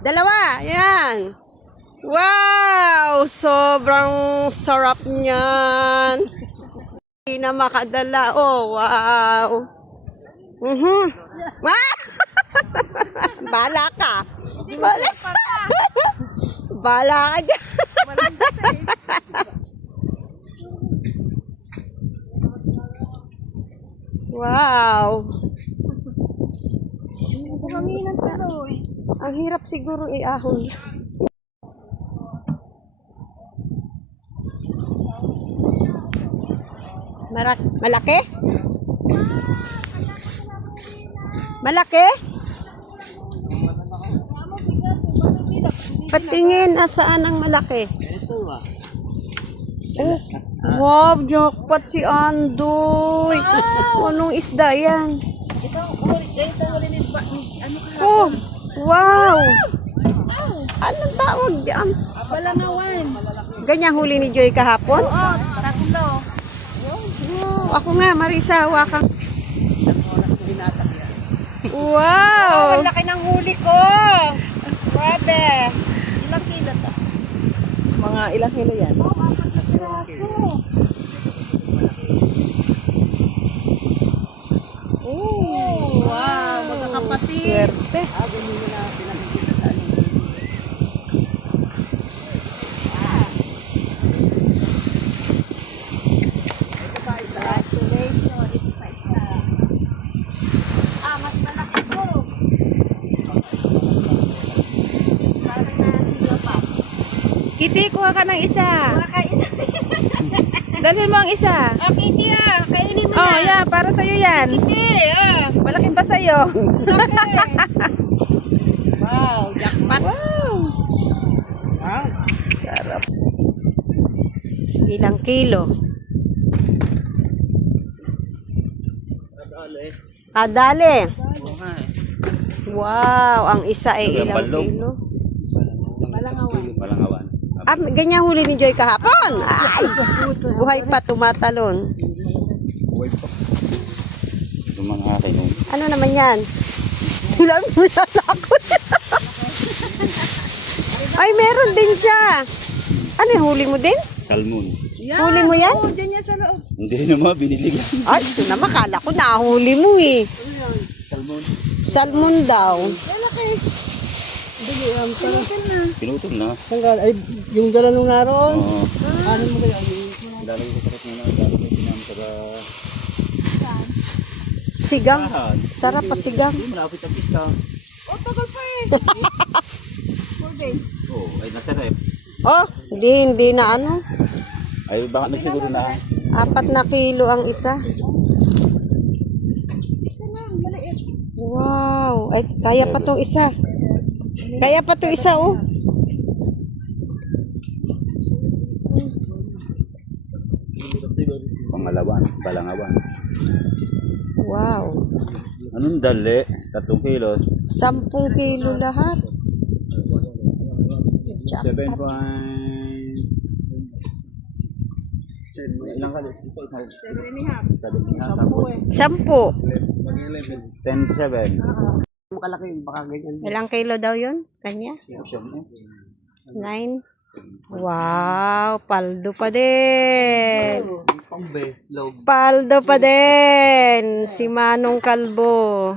Dalawa, yan. Wow! Sobrang sarap niyan. Hindi na makadala. Oh, wow. Bala ka. Bala ka. Bala ka dyan. Wow. Ang hirap siguro iahon. Malaki? Malaki? Patingin, asaan ang malaki? Oh, wow, jackpot si Andoy. Anong isda yan? Oh, wow. Anong tawag yan? Balangawan. Ganyan huli ni Joy kahapon? Oo, tatlo. Wow, ako nga, Marisa, hawakan. Wow! Ang laki ng huli ko. Grabe. Ilang kilo to? Mga ilang kilo yan? Oh, 4 na piraso. Oh, wow, magkakapatid. Swerte. Mas malaki ko. Kitty, kuha ka ng isa. Makaisa. Dalhin mo ang isa. Kitty kainin mo Oh, na. yeah, para sa'yo yan. Kitty, Malaking pa sa'yo. Wow, jackpot. Wow! Wow. Sarap. Ilang kilo? Dali. Wow, ang isa ay ilang kilo? Balangawan. Ganyan huli ni Joy kahapon. Ay, buhay pa, tumatalon. Ito mga akin. Ano naman yan? Ilan mo lalakot? Ay, meron din siya. Ano yung huli mo din? Salmon. Huli mo yan? Oh, dyan yan sa loob. Hindi naman, binili lang. Ay, ito na makala ko nahuli mo eh. Salmon. Salmon daw. Pinutol na. Ay, yung dala nung naroon. Oo. Ano mo kaya? Dalawa ko sarap muna. Dalawa ko sinama sa Sigang. bahan. Sarap pa sigang. Hindi, malapit ang pista. Oh, tagal pa eh. 4 days. Oo, ay nasa rep. Oh, hindi na ano. Ay baka na siguro na. 4 na kilo ang isa. Wow. Ay, kaya pa tong isa. Kaya pa tong isa, oh. Pangalawan, balangawan. Wow. Anong dali? 3 kilos. 10 kilo lahat. 7 ilang kalit? 10. 10-7. Makalaki, baka ganyan. Ilang kilo daw yun? Kanya? 9. Wow, paldo pa din. Pangbe, log. Paldo pa din. Si Manong Kalbo.